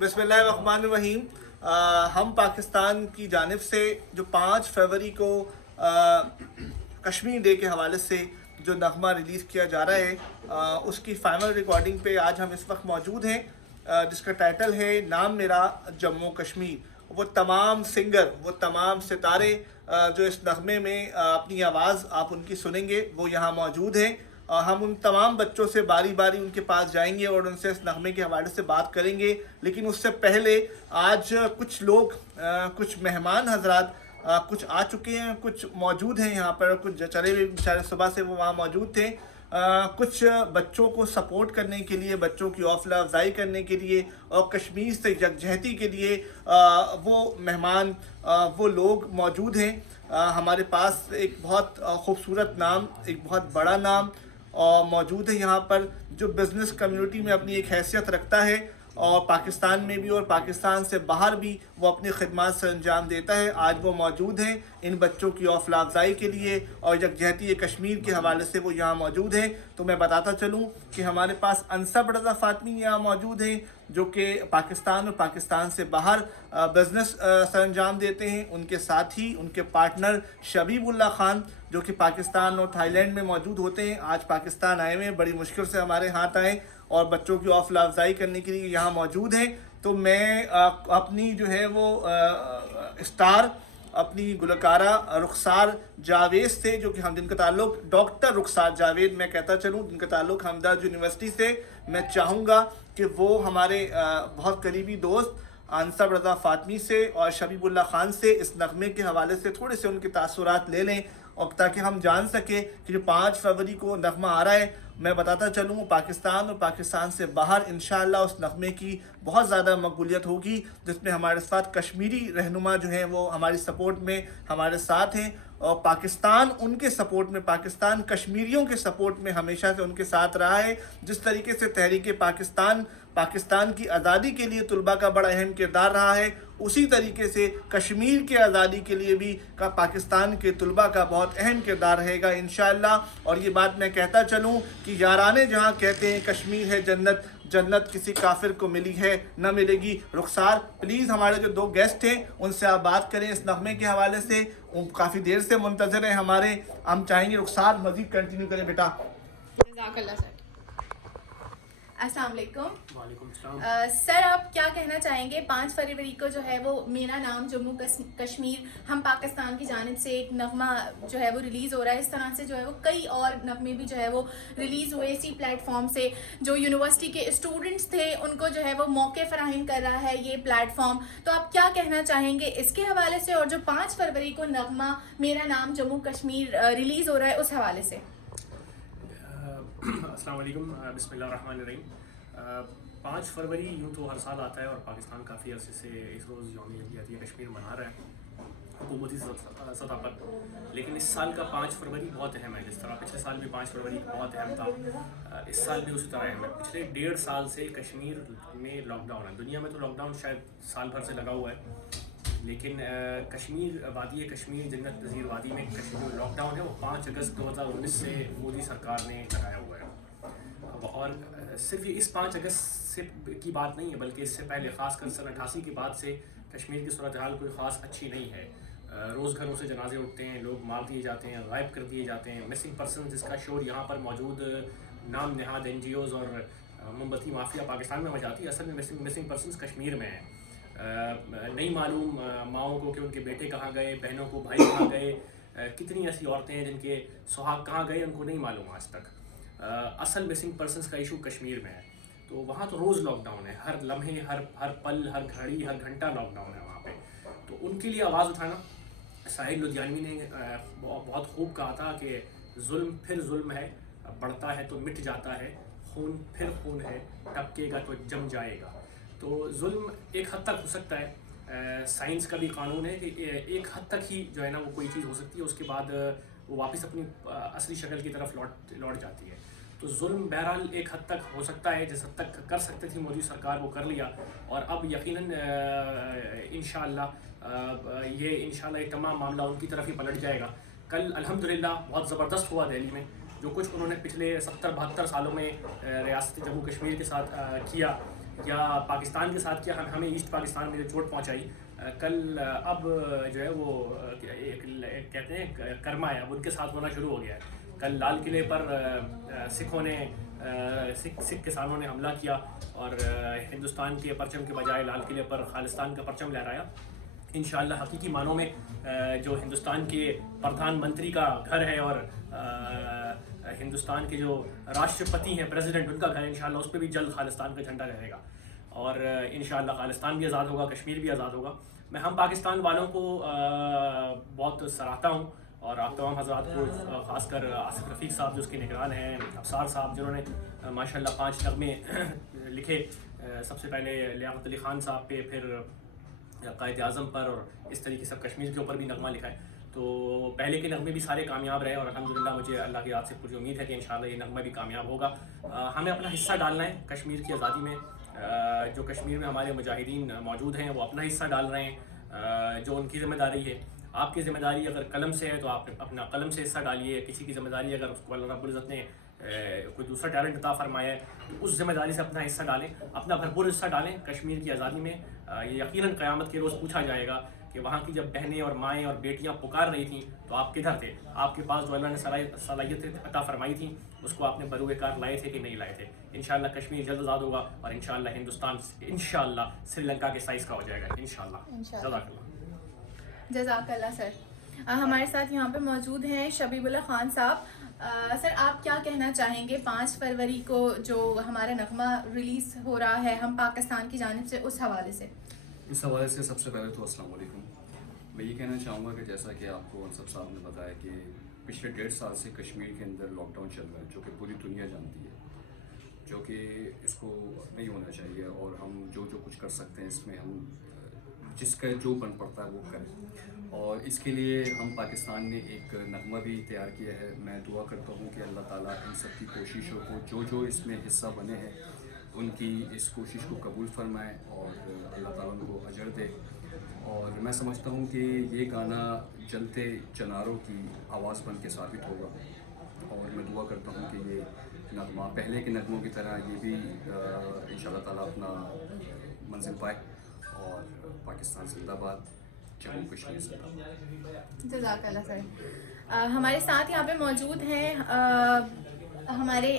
बिस्मिल्लाहिर्रहमानिर्रहीम। हम पाकिस्तान की जानिब से जो 5 फरवरी को कश्मीर डे के हवाले से जो नगमा रिलीज़ किया जा रहा है, उसकी फ़ाइनल रिकॉर्डिंग पे आज हम इस वक्त मौजूद हैं, जिसका टाइटल है नाम मेरा जम्मू कश्मीर। वो तमाम सिंगर, वो तमाम सितारे जो इस नगमे में अपनी आवाज़ आप उनकी सुनेंगे, वो यहाँ मौजूद हैं। हम उन तमाम बच्चों से बारी बारी उनके पास जाएंगे और उनसे इस नगमे के हवाले से बात करेंगे। लेकिन उससे पहले आज कुछ लोग, कुछ मेहमान हजरात कुछ आ चुके हैं, कुछ मौजूद हैं यहाँ पर, कुछ चले हुए बेचारे सुबह से वो वहाँ मौजूद थे। कुछ बच्चों को सपोर्ट करने के लिए, बच्चों की हौसला अफजाई करने के लिए और कश्मीर से यकजहती के लिए वो मेहमान, वो लोग मौजूद हैं। हमारे पास एक बहुत खूबसूरत नाम, एक बहुत बड़ा नाम और मौजूद है यहाँ पर, जो बिज़नेस कम्युनिटी में अपनी एक हैसियत रखता है और पाकिस्तान में भी और पाकिस्तान से बाहर भी वो अपनी खिदमत से अंजाम देता है। आज वो मौजूद हैं इन बच्चों की हौसला अफजाई के लिए और यकजहती कश्मीर के हवाले से वो यहाँ मौजूद हैं। तो मैं बताता चलूँ कि हमारे पास अनसब रज़ा फ़ातमी यहाँ मौजूद हैं, जो कि पाकिस्तान और पाकिस्तान से बाहर बिज़नेस सर अंजाम देते हैं। उनके साथ ही उनके पार्टनर शबीबुल्लाह ख़ान, जो कि पाकिस्तान और थाईलैंड में मौजूद होते हैं, आज पाकिस्तान आए हुए हैं, बड़ी मुश्किल से हमारे हाथ आए और बच्चों की हौसला अफजाई करने के लिए यहाँ मौजूद हैं। तो मैं अपनी जो है वो स्टार, अपनी गुलकारा रुखसार जावेद से, जो कि हम जिनका ताल्लुक डॉक्टर रुखसार जावेद मैं कहता चलूँ, जिनका ताल्लुक हमदर्द यूनिवर्सिटी से, मैं चाहूँगा कि वो हमारे बहुत करीबी दोस्त अनसब रज़ा फ़ातमी से और शबीबुल्लाह ख़ान से इस नगमे के हवाले से थोड़े से उनके तासुरात ले लें, और ताकि हम जान सकें कि जो 5 फरवरी को नगमा आ रहा है, मैं बताता चलूँ पाकिस्तान और पाकिस्तान से बाहर इंशाअल्लाह उस नगमे की बहुत ज़्यादा मकबूलियत होगी, जिसमें हमारे साथ कश्मीरी रहनुमा जो हैं वो हमारी सपोर्ट में हमारे साथ हैं और पाकिस्तान उनके सपोर्ट में, पाकिस्तान कश्मीरियों के सपोर्ट में हमेशा से उनके साथ रहा है। जिस तरीके से तहरीक पाकिस्तान, पाकिस्तान की आज़ादी के लिए तुलबा का बड़ा अहम किरदार रहा है, उसी तरीके से कश्मीर के आज़ादी के लिए भी का पाकिस्तान के तुलबा का बहुत अहम किरदार रहेगा इंशाअल्लाह। और ये बात मैं कहता चलूँ कि याराने जहाँ कहते हैं कश्मीर है जन्नत, जन्नत किसी काफिर को मिली है न मिलेगी। रुखसार प्लीज़, हमारे जो 2 गेस्ट हैं उनसे आप बात करें इस नगमे के हवाले से, काफ़ी देर से मुंतज़र हैं हमारे, हम चाहेंगे रुखसार मज़ीद कंटिन्यू करें बेटा। अस्सलाम वालेकुम। वालेकुम सलाम। सर, आप क्या कहना चाहेंगे 5 फरवरी को जो है वो मेरा नाम जम्मू कश्मीर, हम पाकिस्तान की जानिब से एक नगमा जो है वो रिलीज़ हो रहा है। इस तरह से जो है वो कई और नगमे भी जो है वो रिलीज़ हुए इसी प्लेटफॉर्म से। जो यूनिवर्सिटी के स्टूडेंट्स थे उनको जो है वो मौके फराहम कर रहा है ये प्लेटफॉर्म। तो आप क्या कहना चाहेंगे इसके हवाले से, और जो 5 फरवरी को नगमा मेरा नाम जम्मू कश्मीर रिलीज़ हो रहा है उस हवाले से? अस्सलाम वालेकुम, बिस्मिल्लाहिर्रहमानिर्रहीम। 5 फरवरी यूँ तो हर साल आता है और पाकिस्तान काफ़ी अरसे से इस रोज़ यौम यकजहती कश्मीर मना रहा है हुकूमती सतह पर। लेकिन इस साल का 5 फरवरी बहुत अहम है। जिस तरह पिछले साल भी 5 फरवरी बहुत अहम था, इस साल भी उसी तरह अहम है। पिछले 1.5 साल से कश्मीर में लॉकडाउन है। दुनिया में तो लॉकडाउन शायद साल भर से लगा हुआ है, लेकिन कश्मीर वादी कश्मीर जन्नत नज़ीर वादी में कश्मीर लॉकडाउन है वो 5 अगस्त 2019 से मोदी सरकार ने लगाया हुआ है। और सिर्फ ये इस 5 अगस्त से की बात नहीं है, बल्कि इससे पहले ख़ासकर सन 88 के बाद से कश्मीर की सूरत हाल कोई ख़ास अच्छी नहीं है। रोज़ घरों से जनाजे उठते हैं, लोग मार दिए जाते हैं, गायब कर दिए जाते हैं। मिसिंग पर्सन जिसका शोर यहाँ पर मौजूद नाम नहाद NGOs और मोमबत्ती माफिया पाकिस्तान में मचाती है, असल में मिसिंग पर्सन कश्मीर में है। नहीं मालूम माओं को कि उनके बेटे कहाँ गए, बहनों को भाई कहाँ गए, कितनी ऐसी औरतें हैं जिनके सुहाग कहाँ गए उनको नहीं मालूम आज तक। असल मिसिंग पर्सनस का इशू कश्मीर में है। तो वहाँ तो रोज़ लॉकडाउन है, हर लम्हे, हर पल, हर घड़ी, हर घंटा लॉकडाउन है वहाँ पे। तो उनके लिए आवाज़ उठाना, साहिल लुधियानवी ने बहुत खूब कहा था कि जुल्म फिर जुल्म है, बढ़ता है तो मिट जाता है, खून फिर खून है, टपकेगा तो जम जाएगा। तो जुल्म एक हद तक हो सकता है, साइंस का भी कानून है कि एक हद तक ही जो है ना वो कोई चीज़ हो सकती है, उसके बाद वो वापस अपनी असली शक्ल की तरफ लौट जाती है। तो जुल्म बहरहाल एक हद तक हो सकता है, जिस हद तक कर सकती थी मोदी सरकार वो कर लिया, और अब यकीनन इंशाअल्लाह ये तमाम मामला उनकी तरफ ही पलट जाएगा। कल अल्हम्दुलिल्लाह बहुत ज़बरदस्त हुआ दिल्ली में, जो कुछ उन्होंने पिछले 70-72 सालों में रियासत जम्मू कश्मीर के साथ किया, یا پاکستان کے ساتھ کیا ہمیں ایسٹ پاکستان میں جو چوٹ پہنچائی کل اب جو ہے وہ کہتے ہیں کرما ہے، اب ان کے ساتھ ہونا شروع ہو گیا ہے. کل لال قلعے پر سکھوں نے سکھ کسانوں نے حملہ کیا اور ہندوستان کے پرچم کے بجائے لال قلعے پر خالصتان کا پرچم لہرایا. انشاءاللہ حقیقی معنوں میں جو ہندوستان کے پردھان منتری کا گھر ہے اور ہندوستان کے جو راشٹرپتی ہیں پریزیڈنٹ ان کا گھر ہے، انشاءاللہ اس پہ بھی جلد خالصتان کا جھنڈا رہے گا اور انشاءاللہ خالصتان بھی آزاد ہوگا، کشمیر بھی آزاد ہوگا. میں ہم پاکستان والوں کو بہت سراہتا ہوں اور آپ تمام حضرات کو، خاص کر آصف رفیق صاحب جو اس کے نگران ہیں، ابصار صاحب جنہوں نے ماشاءاللہ 5 نغمے لکھے، سب سے پہلے لیاقت علی خان صاحب پہ، پھر قائد اعظم پر، اور اس طریقے سے کشمیر کے اوپر بھی نغمہ لکھا ہے. تو پہلے کے نغمے بھی سارے کامیاب رہے اور الحمدللہ مجھے اللہ کی ذات سے پوری امید ہے کہ انشاءاللہ یہ نغمہ بھی کامیاب ہوگا. ہمیں اپنا حصہ ڈالنا ہے کشمیر کی آزادی میں. جو کشمیر میں ہمارے مجاہدین موجود ہیں وہ اپنا حصہ ڈال رہے ہیں، جو ان کی ذمہ داری ہے. آپ کی ذمہ داری اگر قلم سے ہے تو آپ اپنا قلم سے حصہ ڈالیے. کسی کی ذمہ داری اگر اس کو اللہ رب العزت نے کوئی دوسرا ٹیلنٹ عطا فرمایا ہے تو اس ذمہ داری سے اپنا حصہ ڈالیں، اپنا بھرپور حصہ ڈالیں کشمیر کی آزادی میں. یہ یقیناً قیامت کے روز پوچھا جائے گا کہ وہاں کی جب بہنیں اور مائیں اور بیٹیاں پکار رہی تھیں تو آپ کدھر تھے؟ آپ کے پاس جو اللہ نے صلاحیتیں عطا فرمائی تھیں اس کو آپ نے بروئے کار لائے تھے کہ نہیں لائے تھے؟ انشاءاللہ کشمیر جلد آزاد ہوگا اور انشاءاللہ ہندوستان انشاءاللہ سری لنکا کے سائز کا ہو جائے گا انشاءاللہ. جزاک اللہ. جزاک اللہ سر. ہمارے ساتھ یہاں پہ موجود ہیں شبیب اللہ خان صاحب. سر آپ کیا کہنا چاہیں گے 5 فروری کو جو ہمارا نغمہ ریلیز ہو رہا ہے ہم پاکستان کی جانب سے، اس حوالے سے؟ اس حوالے سے سب سے پہلے تو السلام علیکم. میں یہ کہنا چاہوں گا کہ جیسا کہ آپ کو انصف صاحب نے بتایا کہ پچھلے 1.5 سال سے کشمیر کے اندر لاک ڈاؤن چل رہا ہے، جو کہ پوری دنیا جانتی ہے، جو کہ اس کو نہیں ہونا چاہیے اور ہم جو کچھ کر سکتے ہیں اس میں ہم جس کا جو بن پڑتا ہے وہ کریں. اور اس کے لیے ہم پاکستان نے ایک نغمہ بھی تیار کیا ہے. میں دعا کرتا ہوں کہ اللہ تعالیٰ ان سب کی کوششوں کو جو اس میں حصہ بنے ہیں ان کی اس کوشش کو قبول فرمائے اور اللہ تعالیٰ ان کو اجر دے. اور میں سمجھتا ہوں کہ یہ گانا جلتے چناروں کی آواز بن کے ثابت ہوگا اور میں دعا کرتا ہوں کہ یہ نغمہ پہلے کے نغموں کی طرح یہ بھی انشاءاللہ تعالیٰ اپنا منزل پائے. اور پاکستان زندہ باد، جموں کشمیر زندہ باد. جزاک اللہ سر. ہمارے ساتھ یہاں پہ موجود ہیں ہمارے